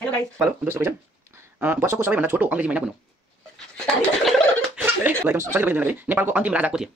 Hello guys hello दोस्रो question वर्षको सबैभन्दा छोटो अंग्रेजी महिना कुन हो एकदम सजिलो क्वेशन नेपालको अन्तिम राजा को थिए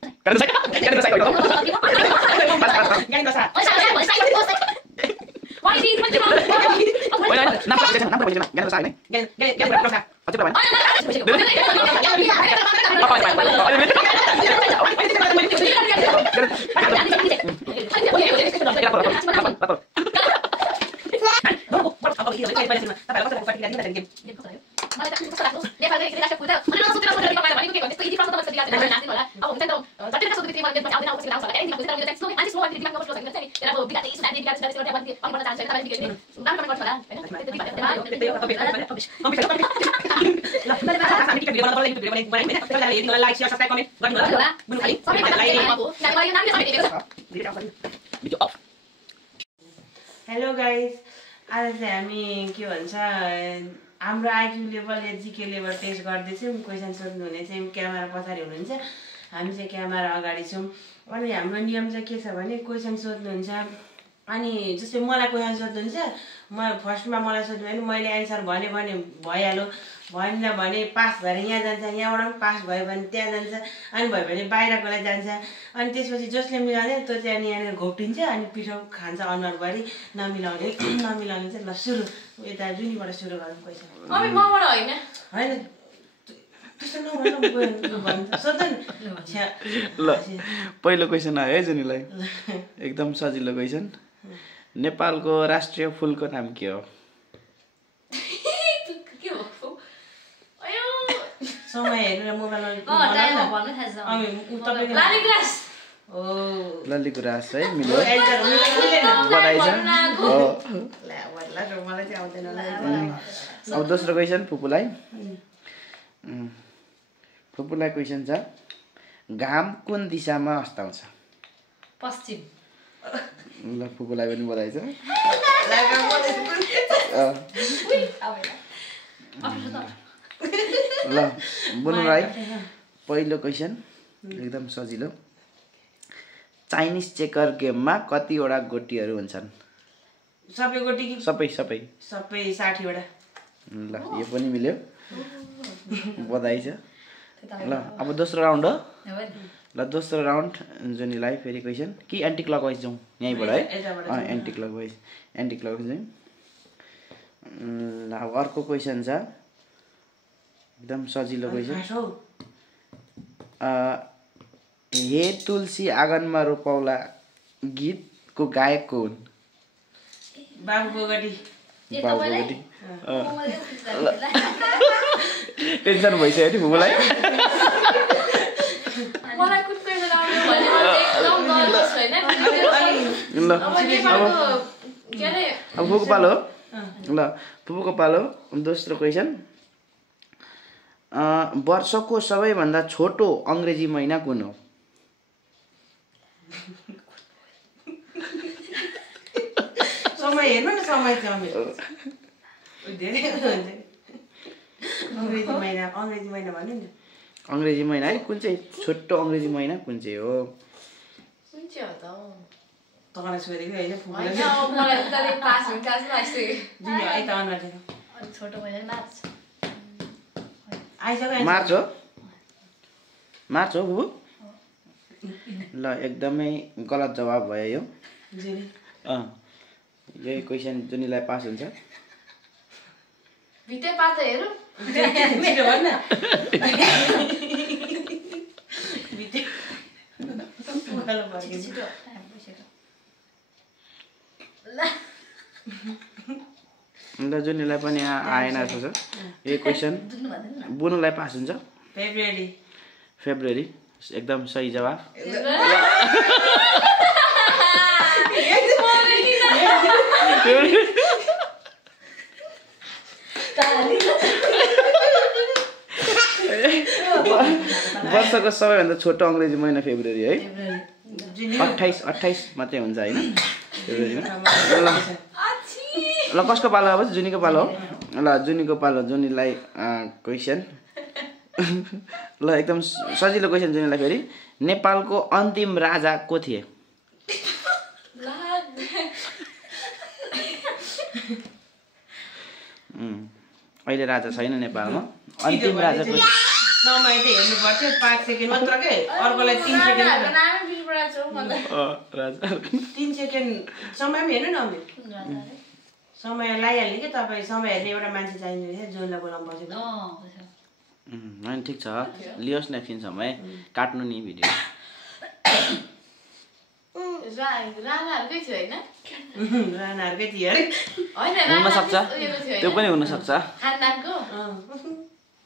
हेलो गाइस आज चाहिँ हामी के भन्छ हाम्रो आइक्यू लेभल या जीके लेभल टेस्ट गर्दैछौँ क्वेसन सोध्नुहुने चाहिँ क्यामेरा पछाडि हुनुहुन्छ हामी चाहिँ क्यामेरा अगाडि छौँ अनि हाम्रो नियम चाहिँ के छ भने क्वेसन सोध्नुहुन्छ अनि जस्तै मलाई क्वेसन सोध्नुहुन्छ म फर्स्टमा मलाई सोध्नु भने मैले एन्सर भने भइहाल्यो भएन भने पास भएर यहाँ जान्छ यहाँबाट पनि पास भयो भने त्यहाँ जान्छ अनि भयो भने बाहिरकोलाई जान्छ अनि त्यसपछि जसले मिलाउँदैन त्यो चाहिँ अनि यहाँनिर घोप्टिन्छ अनि पिठो खान्छ अनुहारभरि नमिलाउने चाहिँ ल सुरु यता जुनीबाट सुरु गरौँ क्वेसन होइन ल पहिलो क्वेसन आयो है जुनीलाई एकदम सजिलो क्वेसन नेपालको राष्ट्रिय फुलको नाम के हो समय हेरेर मोबाइलमा लल्लीगुराँस है मिल्यो बधाई छ अब दोस्रो क्वेसन फुपूलाई क्वेसन छ घाम कुन दिशामा अस्ताउँछ पश्चिम ल फुपूलाई पनि बधाई छ ल बुनुलाई पहिलो क्वेसन एकदम सजिलो चाइनिज चेकर गेममा कतिवटा गोटीहरू हुन्छन् सबै गोटी कि सबै 60 वटा ल यो पनि मिल्यो बधाई छ ल अब दोस्रो राउन्ड हो ल दोस्रो राउन्ड जुनीलाई फेरि क्वेसन कि एन्टी क्लकवाइज जाउँ यहीँबाट है एन्टी क्लकवाइज चाहिँ ल अब अर्को क्वेसन छ एकदम सजिलो क्वेसन हे तुलसी आँगनमा रोपौला गीतको गायक को हुन् बाबु गोगटी टेन्सन भइसक्यो नि फुपूलाई अब फुपूको पालो ल फुपूको पालो दोस्रो क्वेसन वर्षको सबैभन्दा छोटो अंग्रेजी महिना कुन हो समय हेर्नु न समय चाहिँ धेरै अंग्रेजी महिना भन्नु नि अंग्रेजी महिना है कुन चाहिँ छोटो अंग्रेजी महिना कुन चाहिँ हो तपाईलाई सोधेको हैन फुपूले छोटो महिना मार्च हो फुपू ल एकदमै गलत जवाब भयो यो यही क्वेसन जुनीलाई पास हुन्छ भिते पात हेरौ मेरो भन्न भिते पुगालो भयो ल जुनीलाई पनि आएन जस्तो छ यो क्वेसन बुनुलाई पास हुन्छ फेब्रुअरी एकदम सही जवाब वर्षको सबैभन्दा छोटो अंग्रेजी महिना फेब्रुअरी है 28 मात्रै हुन्छ हैन फेब्रुअरीमा ल कसको पालो अब जुनीको पालो हो ल जुनीको पालो जुनीलाई क्वेसन ल एकदम सजिलो क्वेसन जुनीलाई फेरि नेपालको अन्तिम राजा को थिए अहिले राजा छैन नेपालमा अन्तिम राजा को समय चाहिँ हेर्नु पर्थ्यो 5 सेकेन्ड मात्र के अर्कोलाई 3 सेकेन्ड राजा 3 सेकेन्ड समयमा हेर्नु न अमिर समय लाइहाल्ने कि तपाईँ समय हेर्ने एउटा मान्छे चाहिन्छ जोनलाई बोलाउनु पर्छ हैन ठिक छ लियोस् न एकछिन समय काट्नु नि भिडियो राणाहरुकै थियो हैन राणाहरुकै थियो अरे हुन सक्छ त्यो पनि हुन सक्छ खानदानको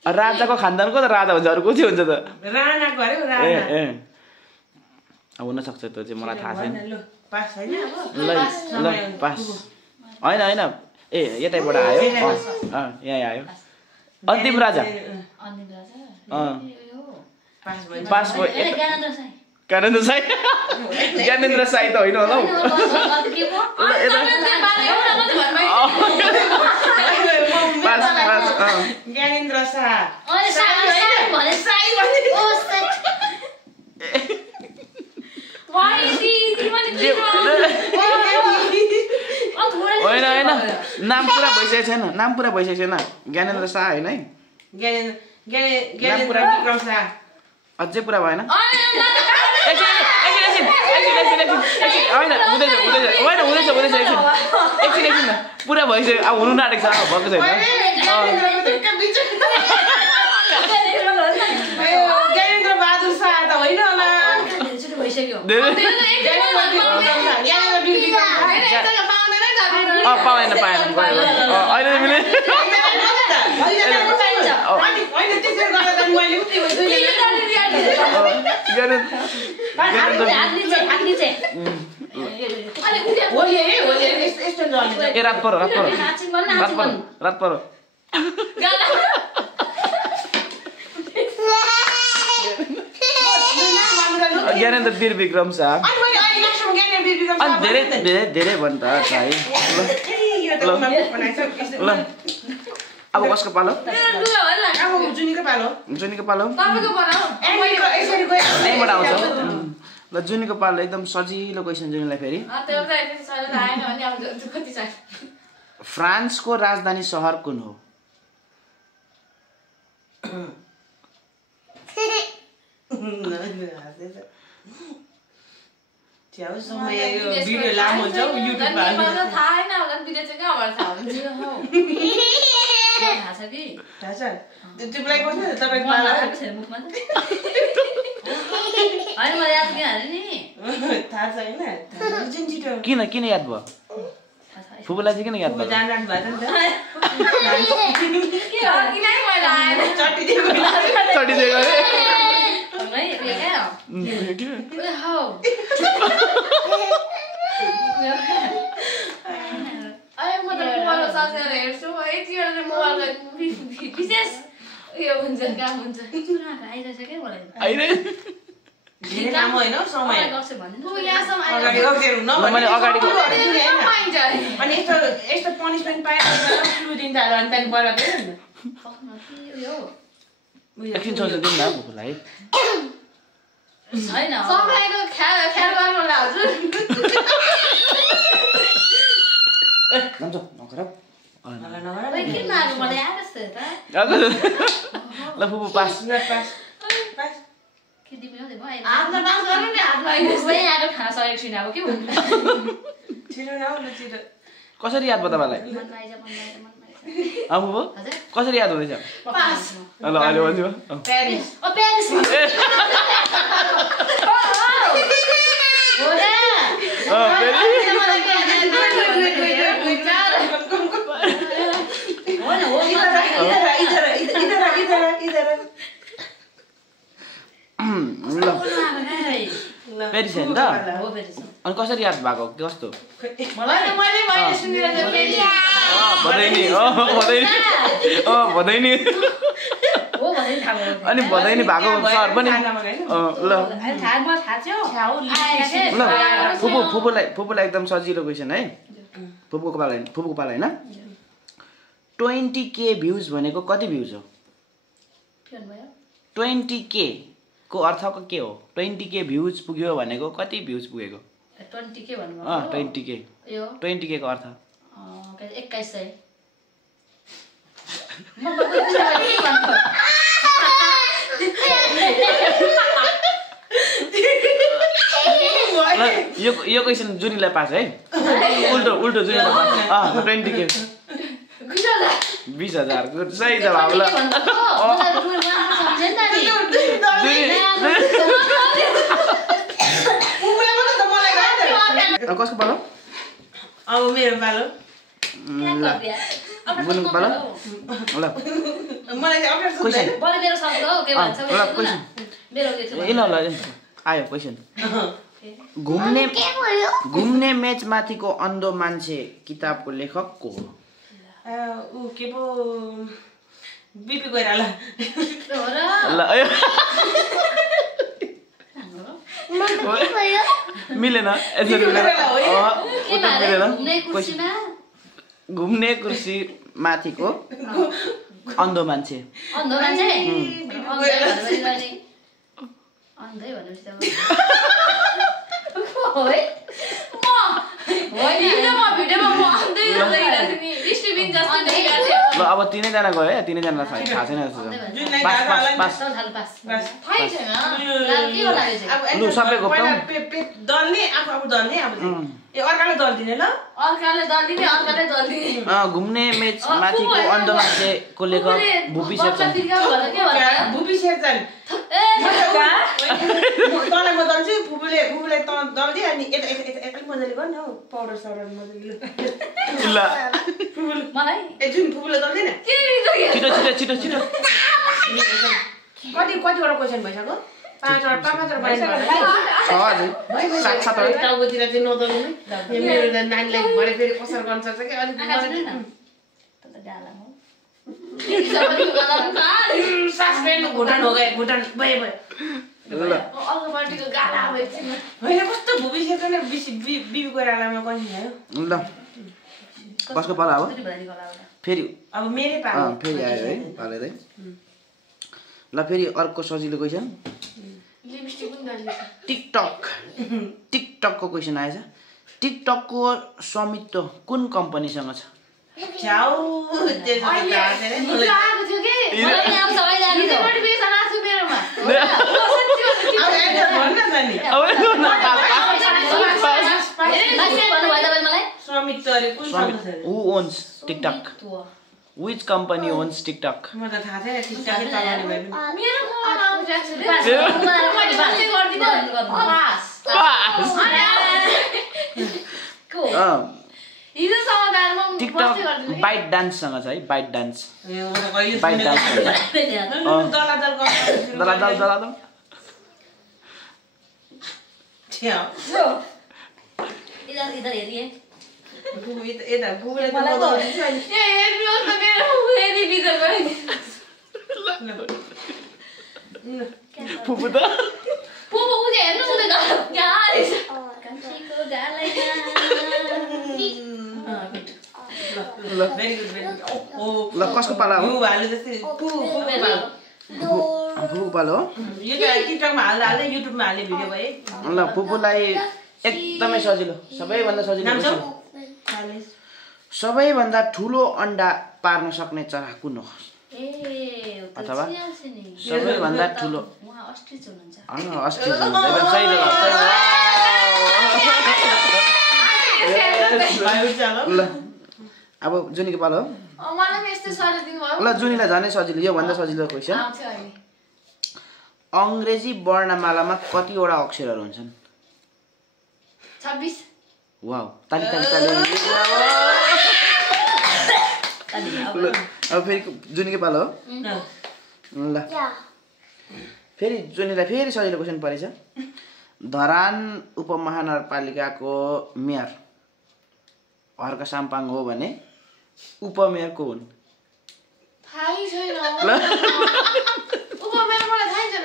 राजाको खानदानको त राजा हुन्छ अरु को थियो हुन्छ त राणाको अरे राणा ए अब हुन सक्छ त्यो चाहिँ मलाई थाहा छैन ल पास हैन अब ल पास हैन हैन ए यतैबाट आयो यहाँ आयो अन्तिम राजा पास भयो ज्ञानेन्द्र साई ज्ञानेन्द्र साई त होइन होला पास ज्ञानेन्द्र शाह होइन होइन नाम पुरा भइसकेको छैन नाम पुरा भइसकेको छैन ज्ञानेन्द्र शाह होइन है ज्ञानेन्द्र विक्रम शाह अझै पुरा भएन एकछिन पुरा भइसक्यो अब हुनु नाटेको छ भएको छैन ज्ञानेन्द्र बहादुर शाह त होइन होला पाएन अहिले मिले रात परो ज्ञानेन्द्र वीर विक्रम शाह धेरै भन् त ल अब कसको पालो जुनीको पालो यहीँबाट आउँछ ल जुनीको पालो एकदम सजिलो क्वेसन जुनीलाई फेरि फ्रान्सको राजधानी सहर कुन हो भिडियो लामो हुन्छ युट्युबमा थाहा हैन होला भिडियो चाहिँ कहाँबाट थाहा हुन्छ थाहा छ कि थाहा छ तिमीलाई कस्तो तपाईको पाला छैन मुखमा हैन मलाई याद किन हाल्नु नि थाहा छैन जुन छिटो किन याद भयो फुपूलाई चाहिँ किन याद भयो जान राख्नु भएको नि त के हो किन मलाई आएन चट्टी दिएको अरे भाइ के हो अरे म त मोबाइल सर्चेर हेर्छु यतिवटा मोबाइलको विशेष उयो हुन्छ काम हुन्छ आइरहेछ के मलाई धेरै लामो होइन समय अगाडि अनि यस्तो पनिसमेन्ट पाएर क्लु दिन्छ अनि त्यहाँदेखि बराबर एकछिन सोच्नु दिनु न फुपूलाई हैन समयको ख्याल गर्नु होला हजुर ल फुपू पास कसरी याद भयो तपाईँलाई फुपू कसरी याद हुँदैछ ल अहिले भन्छु पेरिस होइन त अनि कसरी याद भएको कस्तो भदैनी अनि भदैनी भएको सहर पनि ल फुपूलाई एकदम सजिलो क्वेसन है फुपूको पाला होइन 20K भ्युज भनेको कति भ्युज हो 20K को अर्थको के हो 20K भ्युज पुग्यो भनेको कति भ्युज पुगेको 20K भन्नु 20K को अर्थ 2100 यो क्वेसन जुनीलाई पास है उल्टो जुनीलाई पास 20 के 20,000 सही जवाब ल कसको पालो अब मेरो पालो बुनुको पालो ल क्वेसन आयो क्वेसन घुम्ने मेच माथिको अन्धो मान्छे किताबको लेखक को हो ऊ के पो बिपी कोइराला मिलेन घुम्ने कुर्सी माथिको अन्धो मान्छे ल अब 3 जना गयो है 3 जनालाई थाहा छैन जस्तो लु सबै गोप्छौँ दल्ने आफू दल्ने अब ए अर्काले दल दिने ल घुम्ने मेच माथिको अन्धो मान्छेको लेखक भुपी शेरचन भुपी शेरचन तँलाई म दल्छु फुपूले दल्दियो अनि यता मजाले गर्नु हौ पाउडर साउडर मजाले ल मलाई ए जुन फुपूले दल्दैन छिटो कतिवटा क्वेसन भइसक्यो 5वटा भइसक्यो टाउकोतिर चाहिँ नदल्नु मेरो नानीलाई भरे फेरि असर गर्न सक्छ कि अलिक सास फेर्नु घुटान हो गयो घुटान भयो होइन कस्तो भुपी क्षेत्र बिबी कोइरालामा कति भयो ल कसको पालो अब फेरि अब मेरै पालो फेरि आयो है पालेरै ल फेरि अर्को सजिलो क्वेसन टिकटकको क्वेसन आएछ टिकटकको स्वामित्व कुन कम्पनीसँग छ Who owns TikTok? Which company owns TikTok? म त थाहा छैन टिकटक चलाउने भए TikTok बाइट डान्ससँग छ है बाइट डान्स दलादल इधर हेरिए यता बुबुले त मदल्दिन्छ अनि ए हेर्नुहोस् न मेरो फेरि बिजर गरे फुपु त फुपु उले हेर्नु उले गाले कान्छीको गालैमा ल भेरी गुड ल कसको पाला हो भाले जस्तै फुपु पालो यो त टिकटकमा हाल्दा युट्युबमा हाल्ने भिडियो भए ल फुपुलाई एकदमै सजिलो सबैभन्दा सजिलो सबैभन्दा ठुलो अन्डा पार्न सक्ने चरा कुन हो अथवा सबैभन्दा ठुलो अस्ट्रिच हुनुहुन्छ एकदम सही जवाफ ल अब जुनीको पालो हो ल जुनीलाई झनै सजिलो यो भन्दा सजिलो क्वेसन अङ्ग्रेजी वर्णमालामा कतिवटा अक्षरहरू हुन्छन् 26 वाउ ताली अब फेरि जुनीको पालो हो ल फेरि जुनीलाई फेरि सजिलो क्वेसन परेछ धरान उपमहानगरपालिकाको मेयर हर्क साम्पाङ हो भने उपमेयर को हुन् थाहै छैन उपमेयर मलाई थाहै छैन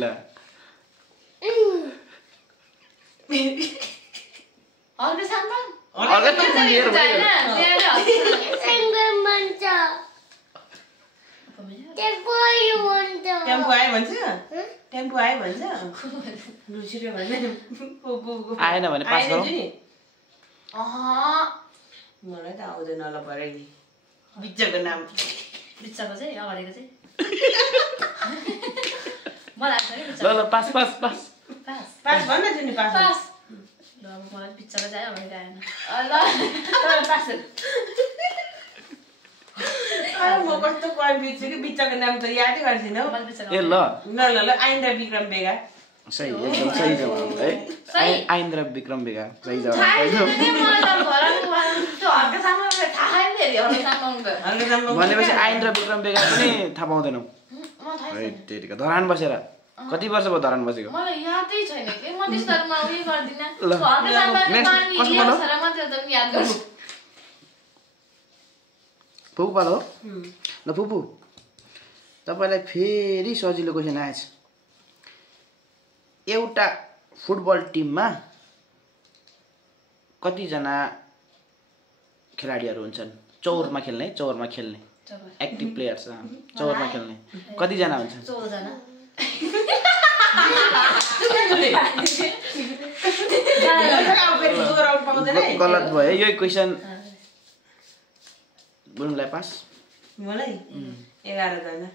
ल हर्क साम्पाङ टेम्पो आयो भन्छ लु छिटो भन्नु आएन भने पास गरौँ मलाई त आउँदैन होला भरे नि बिचको नाम बिचको चाहिँ अगाडिको चाहिँ मलाई आउँछ कि ल ल pass pass pass pass pass भन्न जुनी पास पास ल मलाई बिचको चाहिँ अगाडिको आएन ल पास म कस्तो कन्फ्युज छु कि बिचको नाम त यादै गर्दिनँ हौ मलाई बिचको ए ल ल आइन्द्र विक्रम बेगा सही एकदम सही जवाब है आइन्द्र विक्रम बेगा सही जवाब भनेपछि आइन्द्र विक्रम बेगा पनि थाहा पाउँदैनौ त्यतिका धरान बसेर कति वर्ष भयो धरान बसेको मलाई यादै छैन के म त्यस्तोमा उयो गर्दिन ल याद गर्छु फुपू पालो हो ल फुपू तपाईँलाई फेरि सजिलो क्वेसन आएछ एउटा फुटबल टिममा कतिजना खेलाडीहरू हुन्छन् चौरमा खेल्ने एक्टिभ प्लेयर्स चौरमा खेल्ने कतिजना हुन्छ 14 जना गलत भयो यो क्वेसन बुनुलाई पास मलाई 11 जना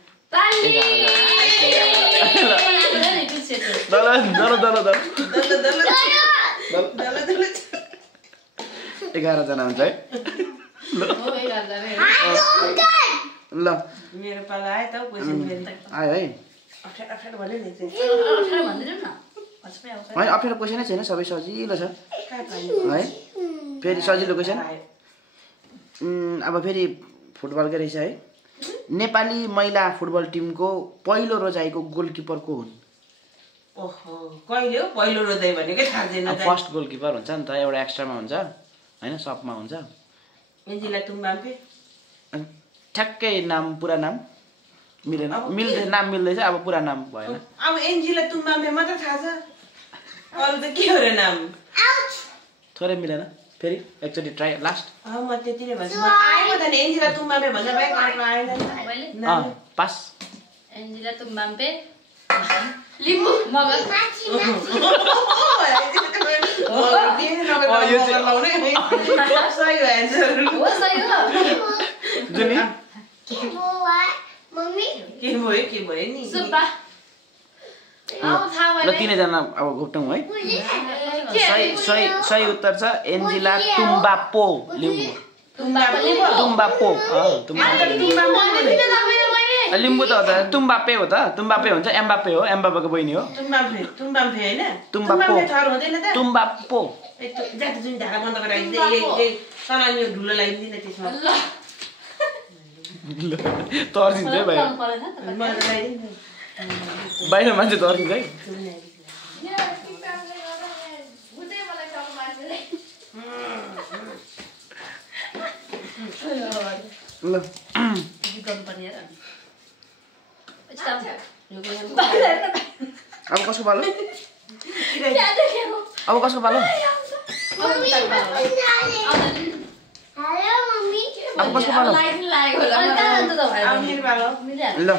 एघार जना हुन्छ है ल मेरो पाला आयो त क्वेसन आयो है 18 भन्यो नि है अप्ठ्यारो क्वेसनै छैन सबै सजिलो छ है फेरि सजिलो क्वेसन अब फेरि फुटबलकै रहेछ है नेपाली महिला फुटबल टिमको पहिलो रोजाइको गोलकिपर को हुन् ओहो कहिले हो पहिलो रोजाइ भनेकै थाहा छैन फर्स्ट गोलकिपर हुन्छ नि त एउटा एक्स्ट्रामा हुन्छ हैन सबमा हुन्छ एन्जिला तुम्बाम्पे ठ्याक्कै नाम पुरा नाम मिलेन नाम मिल्दैछ अब पुरा नाम भएन अब एन्जिला तुम्बाम्पे मात्र थाहा छ अरु त के हो र नाम थोरै मिलेन फेरि एकचोटि ट्राई लास्ट म त्यति नै भन्छु म आएको त नि एन्जिला तुम्बाम्पे भन्दा बाहेक अर्को आएन नि पास एन्जिला तुम्बाम्पे लिम्बू मगर जुनी के भयो नि सुब्बा ल तिनैजना अब घोप्टौँ है सही उत्तर छ एन्जिला तुम्बापो लिम्बू तुम्बापो लिम्बू त हो त तुम्बापे हो त तुम्बापे हुन्छ एम्बापे हो एम्बापेको बहिनी हो तुम्बाम्पे हैन तुम्बापो थर हुँदैन त तुम्बापो जात जुन ढाका बन्द गराइदिए तरानी ढुलो लगाइदिन त्यसमा तर्सिन्छ है बाहिर बाहिर मान्छे तर्सिन्छ है ल अब कसको पालो अब कसको पालो अब कसको पालो ल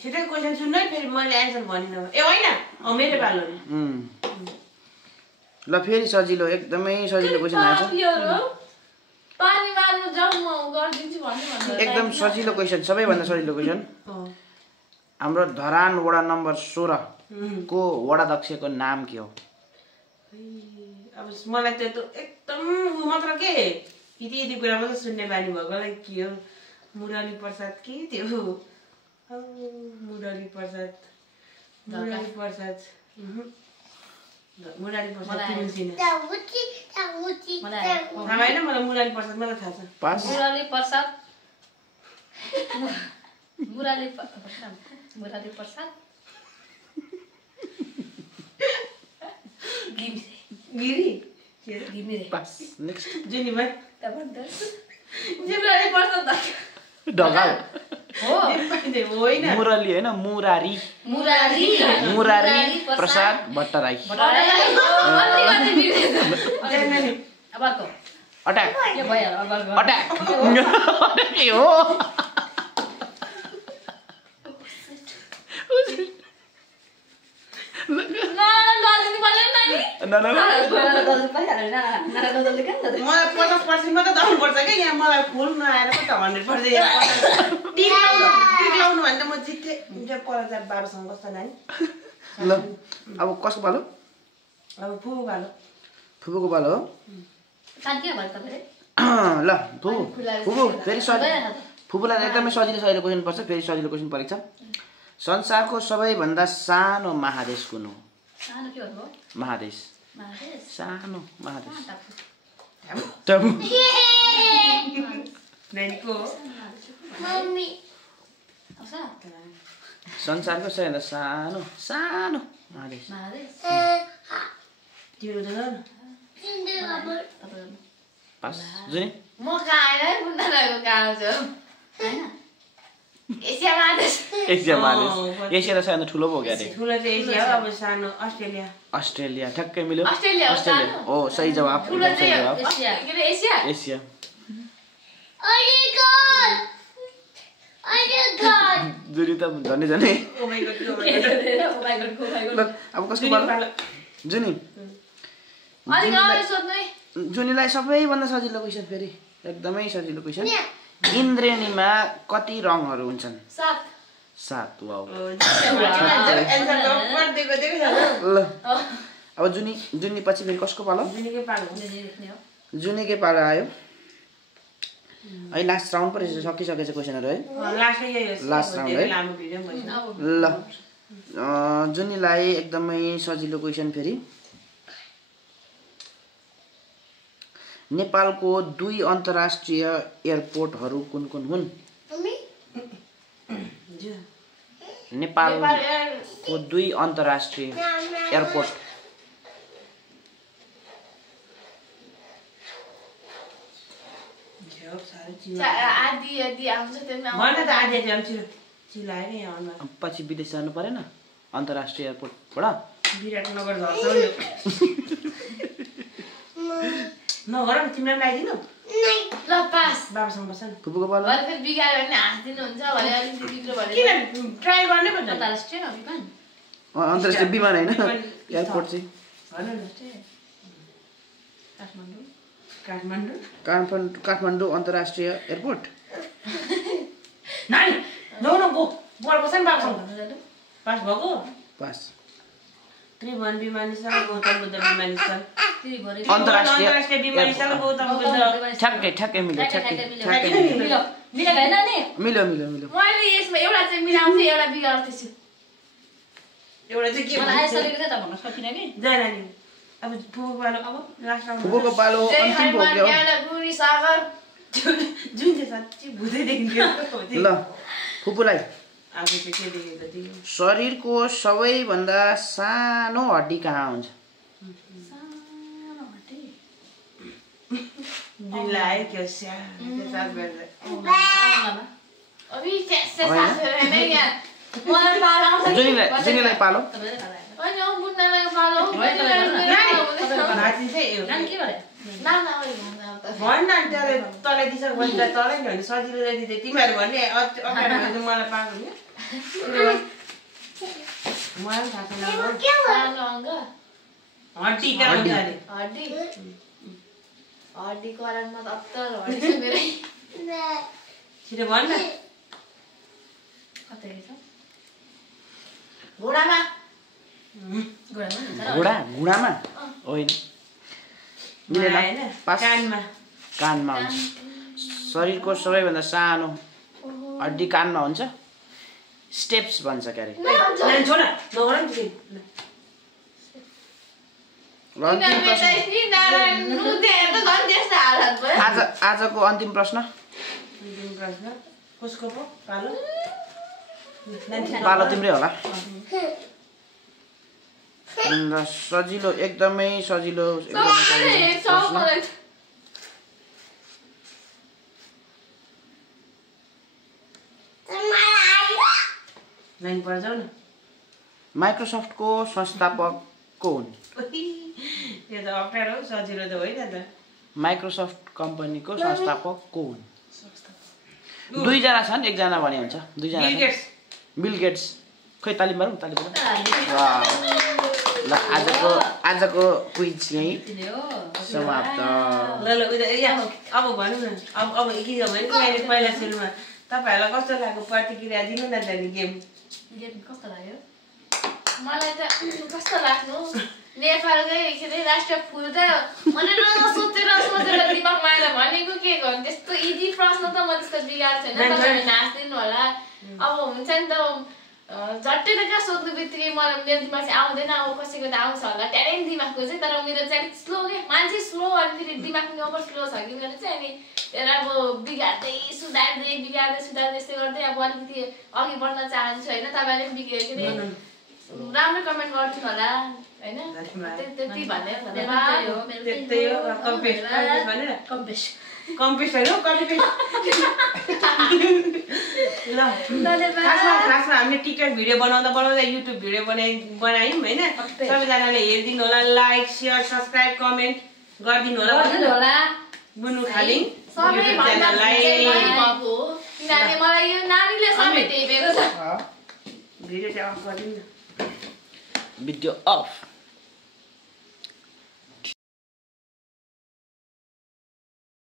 छिटै क्वेसन सुन्नु है फेरि मैले एन्सर भनिनँ ए होइन मेरो पालो ल फेरि सजिलो एकदमै सजिलो क्वेसन आएछ एकदम सजिलो क्वेसन सबैभन्दा सजिलो क्वेसन हाम्रो धरान वडा नम्बर 16 को वडाध्यक्षको नाम के हो अब मलाई त एकदम मात्र के यति कुरा मात्र सुन्ने बानी भएकोलाई के हो मुरली प्रसाद के त्यो मुरली प्रसाद मलाई मुरली प्रसाद मात्र थाहा छ पास मुरली प्रसाद गिरी पास नेक्स्ट जुनी भाइ ढकाल होइन मुरली हैन मुरारी प्रसाद भट्टराई अट्याक अट्याक के हो ल ल ल नाना मलाई 50% मात्रै दर्नुपर्छ क्या यहाँ मलाई फुल नआएर पो त 100% यहाँ टिक लाउनु भने त म जित्थेँ त्यो पराचार बाबासँग कस्तो नानी ल अब कसको पालो अब फुफू पालो फुपूको पालो हो ल फुपू फेरि फुपूलाई एकदमै सजिलो क्वेसन पर्छ फेरि सजिलो क्वेसन परेको छ संसारको सबैभन्दा सानो महादेश कुन हो महादेश सानो महादेश टापु संसारको सबैभन्दा सानो सानो महादेश पास जुनी म कहाँ बुढ्दा रहेको कहाँ छु एसिया महादेश एसिया महादेश एसिया त सबैभन्दा ठुलो भयो क्या अरे ठुलो चाहिँ एसिया हो अब सानो अस्ट्रेलिया अस्ट्रेलिया ठ्याक्कै मिल्यो अस्ट्रेलिया हो सही जवाब ठुलो सही चाहिँ जवाब एसिया के अरे एसिया एसिया जुनी त झन्डै झन्डै ल अब कसको पालो जुनी जुनीलाई सबैभन्दा सजिलो क्वेसन फेरि एकदमै सजिलो क्वेसन इन्द्रेणीमा कति रङहरू हुन्छन् 7 वाउ ल अब जुनी पछि फेरि कसको पालो जुनीकै पालो आयो है लास्ट राउन्ड पो सकिसकेछ क्वेसनहरू है लास्ट राउन्ड है ल जुनीलाई एकदमै सजिलो क्वेसन फेरि नेपालको 2 अन्तर्राष्ट्रिय एयरपोर्टहरू कुन कुन हुन् नेपालको 2 अन्तर्राष्ट्रिय एयरपोर्ट पछि विदेश जानु परेन अन्तर्राष्ट्रिय एयरपोर्टबाट विराटनगर नगर तिमीलाई लगाइदिनु ल पास बाबासँग बस्छ नि फुपूको पालो भरे फेरि बिगायो भने हाँस्दिनु हुन्छ भरे अलिकति बिग्रो भने किन ट्राई गर्नै पर्छ अन्तर्राष्ट्रिय विमान अन्तर्राष्ट्रिय विमान हैन एयरपोर्ट चाहिँ काठमाडौँ अन्तर्राष्ट्रिय एयरपोर्ट नानी नो गो बोल बस्छ नि बाबासँग पास भएको पास त्रिभुवन विमानस्थल गौतम बुद्ध विमानस्थल अन्तर्राष्ट्रिय विमानस्थल गौतम बुद्ध ठ्याक्कै मिल्यो मिल्यो मैले यसमा एउटा चाहिँ मिलाउँथे एउटा बिगार्दैछु एउटा चाहिँ के मलाई आइसकेको थियो त भन्न सकिन कि जान नि अब फुफू पालो अब लास्ट राउन्ड फुपूको पालो अन्तिम भयो गुरी सागर जुन चाहिँ साँच्चै भुदै देखिन्थ्यो ल फुपूलाई अब चाहिँ के देखेको थियो शरीरको सबैभन्दा सानो हड्डी कहाँ हुन्छ जुनलाई आयो के साथ बेर्दै अभी सास नै यहाँ मलाई पालो आउँछ जुनीलाई पालो अनि औ बुढ्नालाई पालो नाची चाहिँ के गरे नाम भन् न तँलाई दिइसक्यो भने त तँलाई नि भने सजिलो दिँदै तिमीहरू भन्ने अगाडि भने मलाई पाएको नि मलाई पनि थाहा छैन हड्डी कहाँ हुन्छ अरे हड्डी करानमा त अत्तर हड्डी छ मेरै छिटो भन् न कतै छ घोडामा घुँडामा होइन मिलेन पास कानमा हुन्छ शरीरको सबैभन्दा सानो हड्डी कानमा हुन्छ स्टेप्स भन्छ के अरे आजको अन्तिम प्रश्न पालो तिम्रै होला सजिलो एकदमै सजिलो माइक्रोसफ्टको संस्थापक को हुन् यो त अप्ठ्यारो सजिलो त होइन त माइक्रोसफ्ट कम्पनीको संस्थापक को हुन् दुईजना छन् एकजना भने हुन्छ दुईजना बिल गेट्स खै तालिम मारौँ तालिम ल आजको क्विज यही समाप्त ल अब भनौँ न अब के भने पहिला सुरुमा तपाईँहरूलाई कस्तो लाग्यो प्रतिक्रिया दिनु न त नि गेम कस्तो लाग्यो मलाई त कस्तो लाग्नु नेपालकै के अरे राष्ट्रिय फुल त भनेर सोचेर दिमागमा आएर भनेको के गर्नु त्यस्तो इजी प्रश्न त म त्यस्तो बिगार्छु होइन तपाईँले नाच्दिनु होला अब हुन्छ नि त झट्टै त कहाँ सोध्नु बित्तिकै मलाई मेरो दिमाग चाहिँ आउँदैन अब कसैको त आउँछ होला ट्यालेन्ट दिमागको चाहिँ तर मेरो चाहिँ अलिक स्लो के मान्छे स्लो अनि फेरि दिमाग पनि ओभर स्लो छ कि मेरो चाहिँ अनि त्यसलाई अब बिगार्दै सुधार्दै यस्तै गर्दै अब अलिकति अघि बढ्न चाहन्छु होइन तपाईँले पनि के अरे राम्रो कमेन्ट गर्छु होला होइन त्यति भन्दै खासमा हामीले टिकटक भिडियो बनाउँदा युट्युब भिडियो बनायौँ होइन सबैजनाले हेरिदिनु होला लाइक सेयर सब्सक्राइब कमेन्ट गरिदिनु होला बुनु खालिङ किनभने मलाई यो नानीले समेत हेपेको छ भिडियो चाहिँ अफ गरिदिनु भिडियो अफ